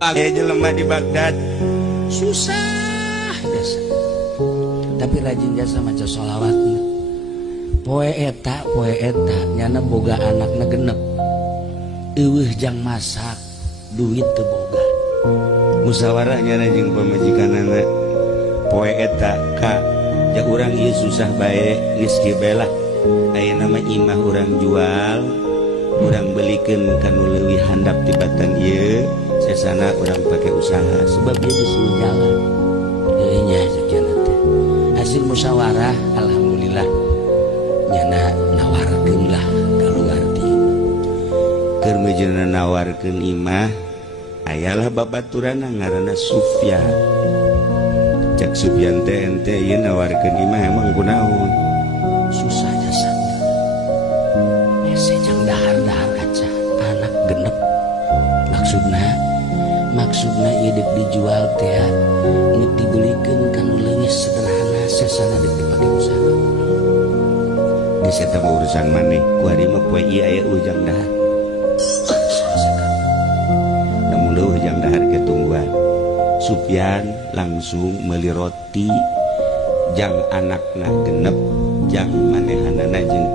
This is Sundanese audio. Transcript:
jelema di Baghdad susah jasa. Tapi rajin jasa maca sholawatna. Poe eta nyana boga anakna genep. Eueuh jang masak, duit teu boga. musyawarah nyana jeung pamajikanana poe eta ka ja urang ieu susah bae geus kieu belah ayeuna mah imah urang jual urang belikeun kanu leuwih handap ti batang ieu sesana urang pake usaha Sebab ieu disuruh jalan. Eueuh nya sakiana teh. Hasil musyawarah alhamdulillah nyana nawarkeun lah kaluarti. keur mejeuna nawarkeun imah ayalah babaturanna ngaranna Sufyan. Cak Sufyan teh ente ieu nawarkeun imah emang kunaon? Susah jasanya. Hese jang dahar-dahar kaca anak genep. Maksudna ieu deuk dijual teh ngeuk dibelikeun kanu leuwih sederhana sesana deuk dipake usaha. Geus eta mah urusan maneh ku ari mah poe ieu aya ujang dahar. Namun ujang dahar ke tungguan Sufyan langsung meuli roti jang anakna genep jang manehanana jeung